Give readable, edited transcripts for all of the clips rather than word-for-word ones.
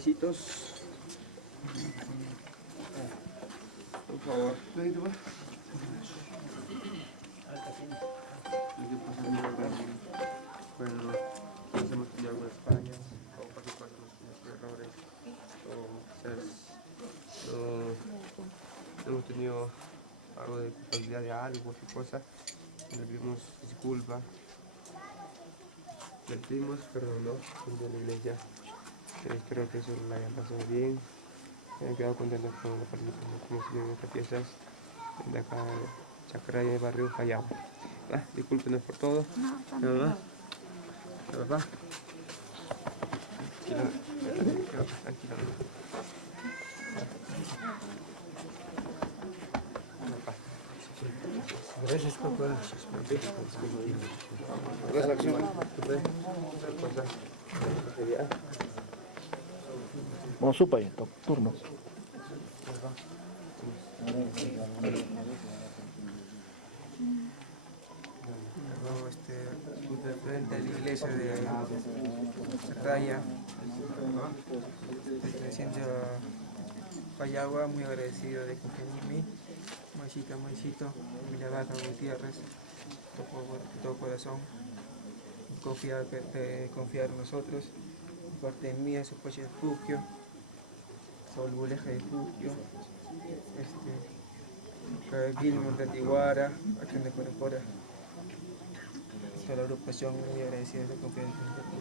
maicitos. Por favor. Bueno, nos hemos tenido algunas fallas, o cualquier cosa, nuestros errores, o quizás no hemos tenido algo de culpabilidad de algo, cualquier cosa, le pedimos disculpa, le pedimos perdón, ¿no? Frente a la iglesia. Espero que eso lo hayan pasado bien, hayan quedado contentos con la participación que hemos tenido en estas fiestas de acá de Chacraya, de barrio Callao. Discúlpenos por todo. ¿No? ¿Papá? Tranquilo. Gracias, papá. Vamos supa ahí, turno. Frente a la iglesia de Raya, siendo Payagua, muy agradecido de confiar en mí, Moisito, familia Vaca Gutiérrez, de todo corazón, confiar en nosotros, parte mía, su coche de refugio, Saúl Buleja de refugio, Guillermo de Antiguara, acá de Coracora. Toda la agrupación muy agradecida de confiar en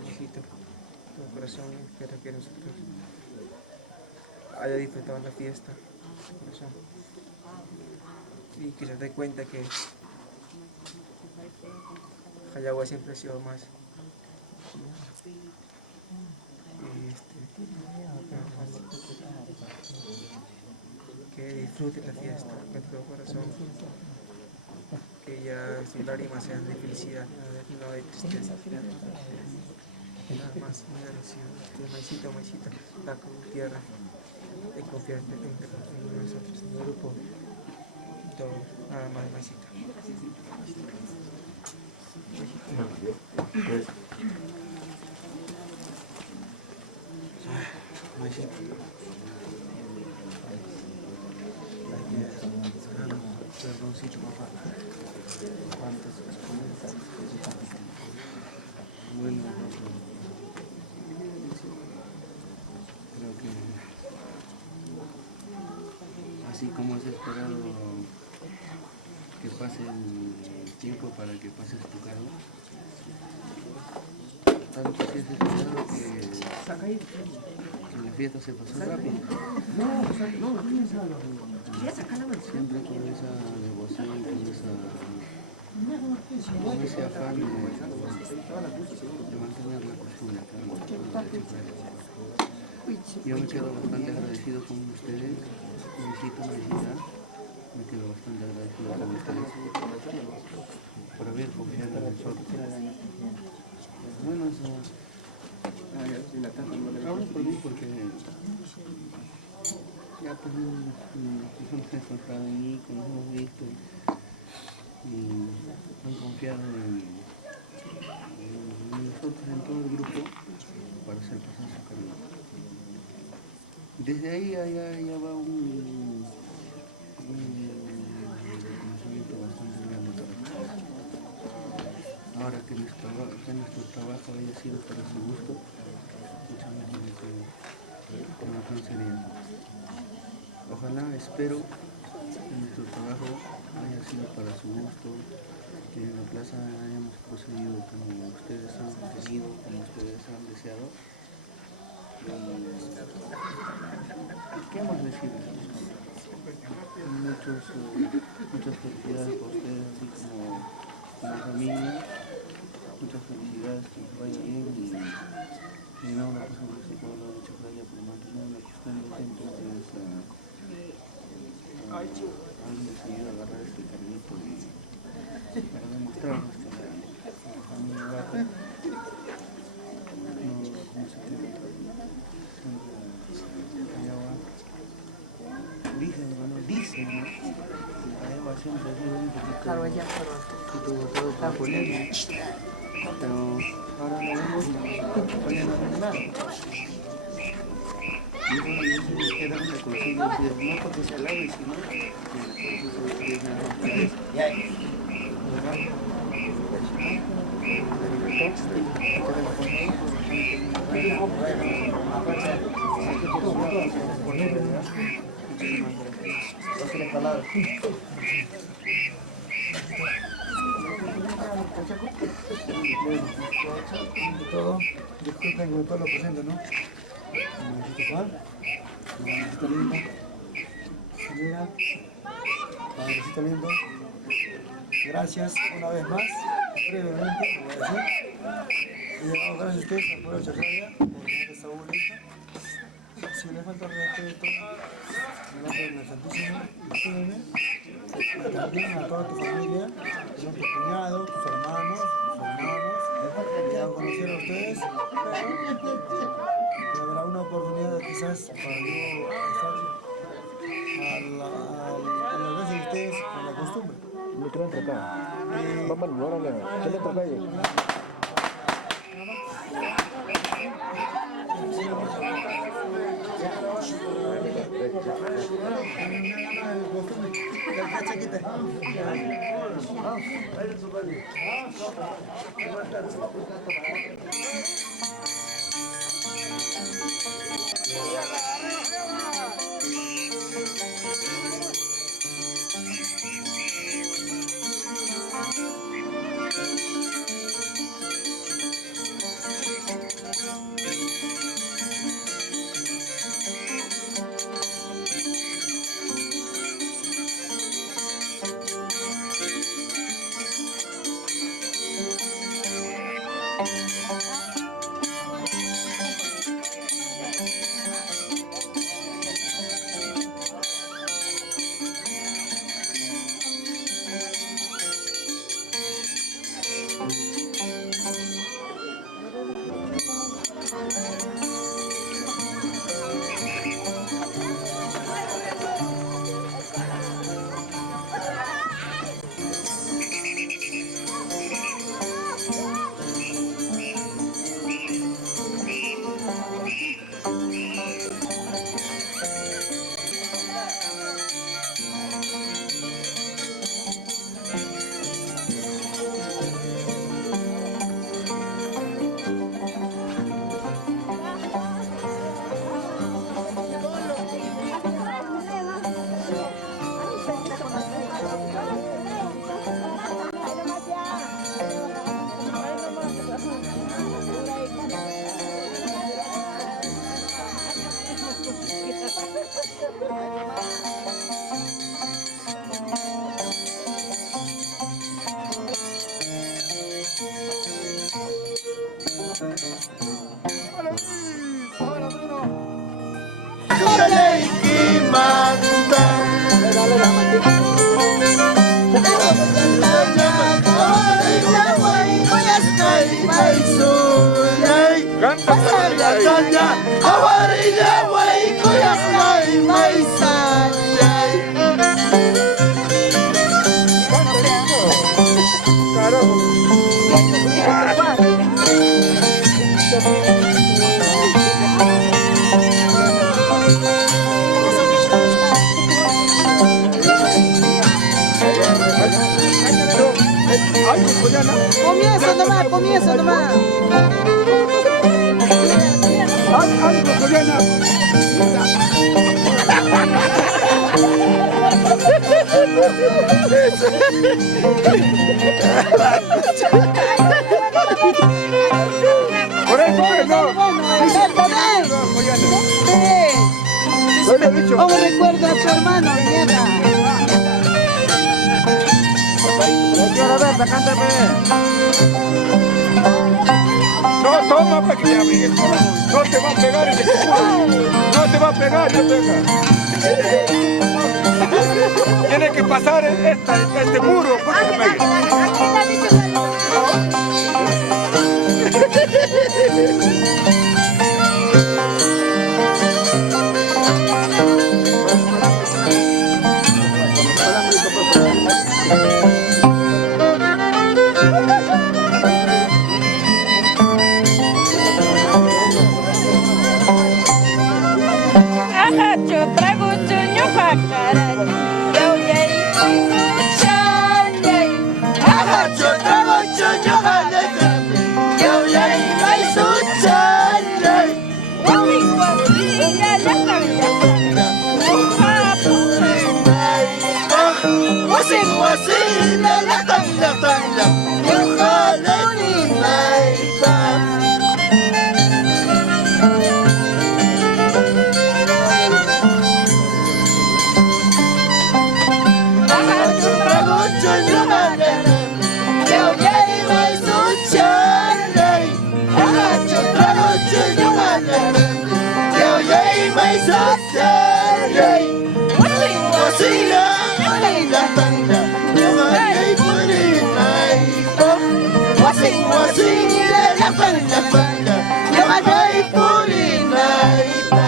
Moisito, todo corazón, espero que nosotros haya disfrutado la fiesta, corazón, y que se dé cuenta que Jayagua siempre ha sido más. Que disfrute la fiesta con todo corazón, que ya sus lágrimas sean de felicidad, no de tristeza. Nada más, muy agradecido. Maicito, Paco, tierra, de confiar en nosotros, en el grupo, todo, nada más, Maicito. Perdoncito, papá. ¿Cuántas experiencias? Bueno, creo que así como has esperado que pase el tiempo para que pases tu cargo, tanto que has esperado que la fiesta se pasó rápido. Siempre con esa devoción, con ese afán de mantener la costumbre. Yo me quedo bastante agradecido con ustedes, Maicita, me quedo bastante agradecido con ustedes por haber confiado en nosotros. Bueno, eso hablo por mí porque ya pues personas que han confiado en mí, que nos hemos visto y han confiado en nosotros, en todo el grupo, para hacer pasar su camino. Desde ahí ya va un reconocimiento bastante grande para todos. Ahora que nuestro trabajo haya sido para su gusto, muchas gracias con la sinceridad. Ojalá, espero que nuestro trabajo haya sido para su gusto, que en la plaza hayamos procedido como ustedes han querido, como ustedes han deseado. ¿Qué más decirles? Muchas felicidades por ustedes, así como familia. Muchas felicidades, que les vaya bien y no la pasamos este pueblo de Chacraya por mantener una costumbre dentro de esa. Han decidido agarrar este caminito para demostrarnos que la familia Vaca no se queda atrás. Dicen, ¿no? Cayagua siempre ha sido un poquito votado por polémica, pero ahora lo vemos poniendo en el lado. Y eso queda una conciencia, no porque sea lado y si no, todo, disculpen con todo lo presente, ¿no? Mamacita Juan, mamacita linda, señora, padrecito lindo, gracias una vez más, brevemente, lo voy a decir. Y gracias a ustedes al pueblo de Chacraya por tener esta bonita. Si le falta respeto, delante del Santísimo, discúlpenme. Y también a toda tu familia, tus cuñados, tus hermanos, que ya conocer a ustedes, pero habrá una oportunidad quizás para yo estar a la vez de ustedes con la costumbre. Me creo entre acá. Vamos, no, ¿qué le toca ahí? Comienzo nomás. Por eso no. ¿Cómo recuerda a tu hermano, nieta? Señora Berta, cántame. No, toma para que ya me no te va a pegar ese seguro. No te va a pegar, no pega. Tiene que pasar este muro, pues que te pegue. Wasing wasing la latang latang la yung halanin ay iba. Ragutan yung halanin yaw yay may sutyan ay ragutan yung halanin yaw yay may sutyan ay wasing wasing la latang la yung halanin ay iba. Wasing wasing la latang latang la yung halanin ay iba.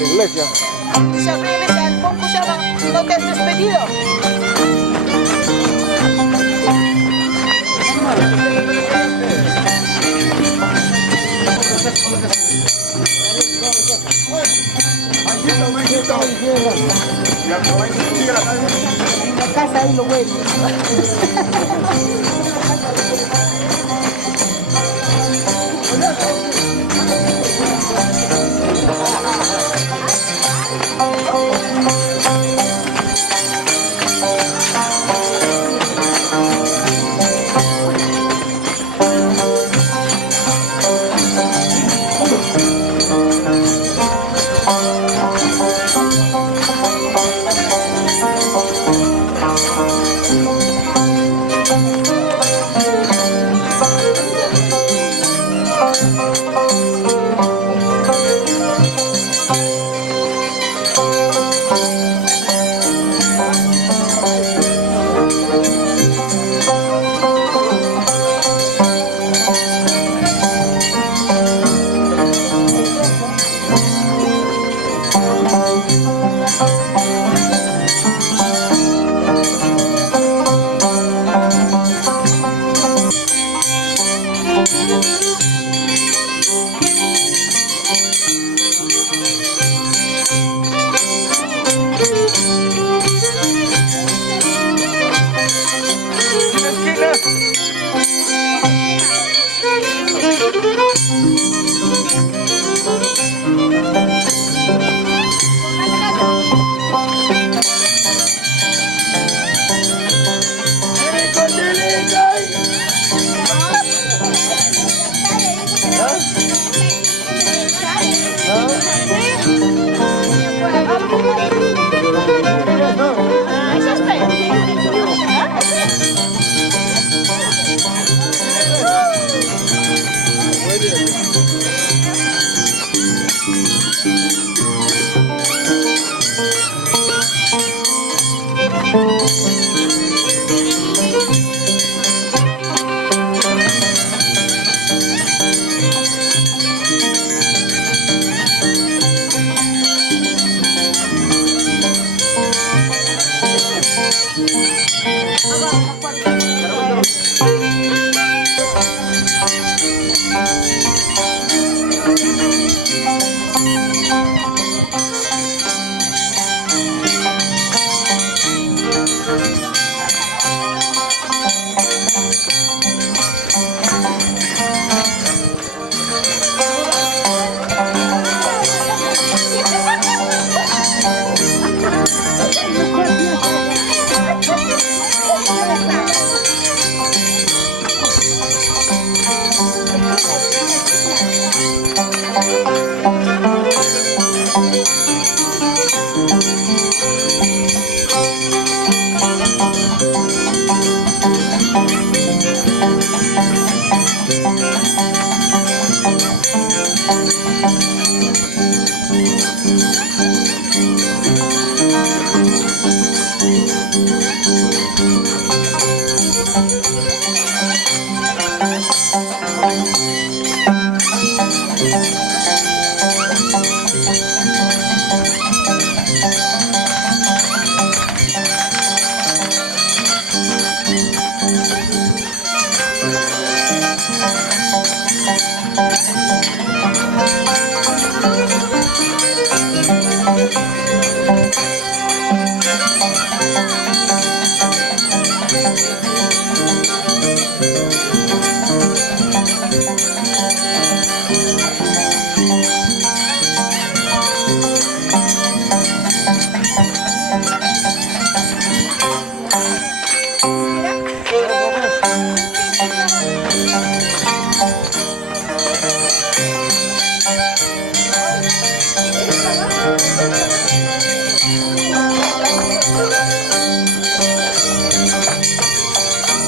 Iglesia. Se regresa al poco ya no te has despedido. En la casa ahí lo huele.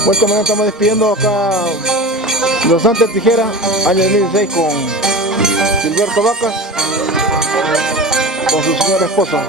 Bueno, también estamos despidiendo acá Los Santos Tijera, año 2016, con Gilberto Vacas, con su señora esposa.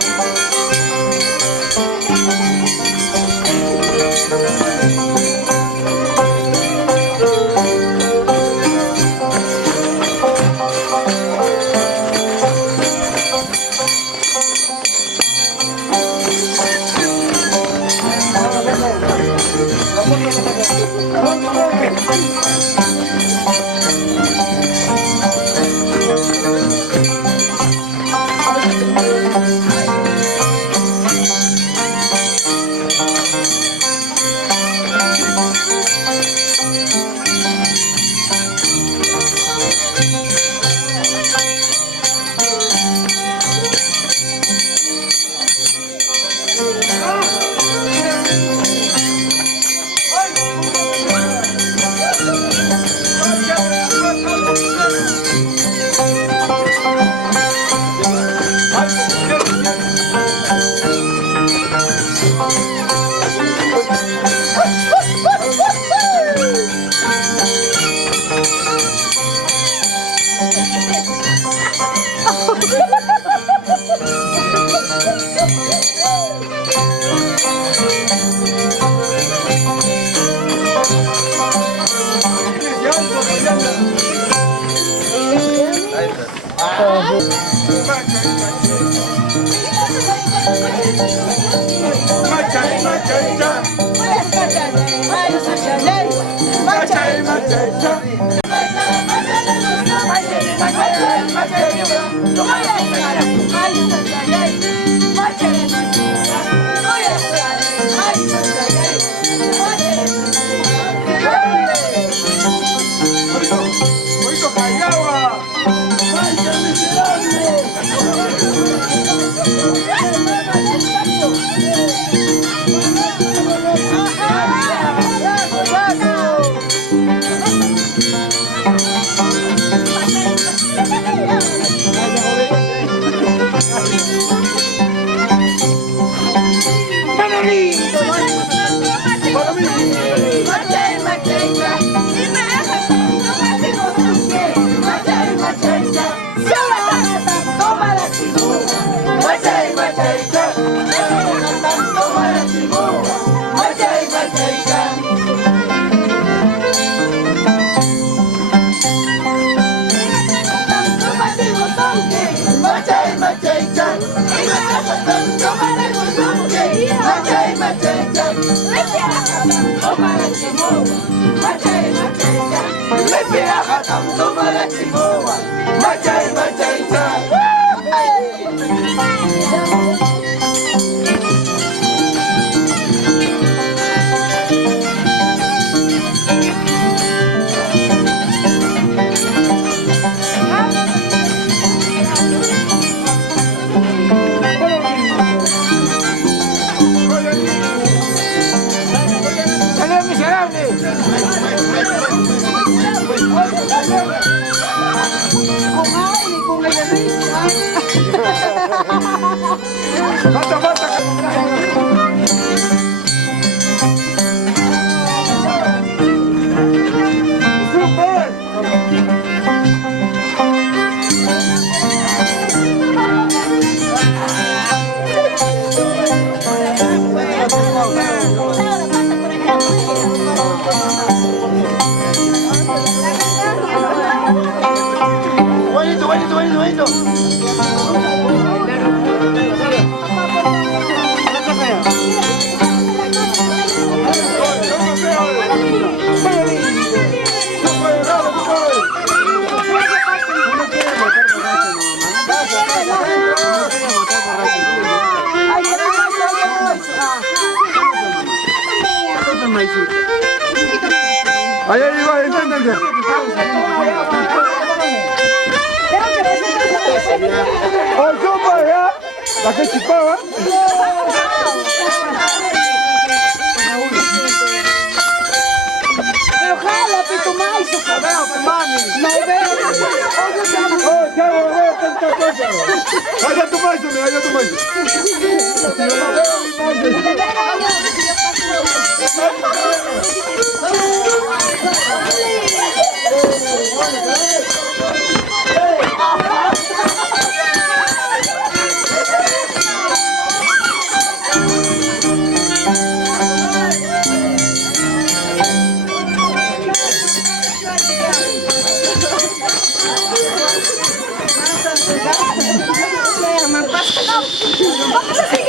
Ahí va, inténtense. ¡Oh, sopa, ya! La que chupaba. Pero jálate, Tomás, mami. No veo. ¡Oh, chavo, veo tanta cosa! ¡Allá tu maíz, mira, allá tu maíz! Vamos a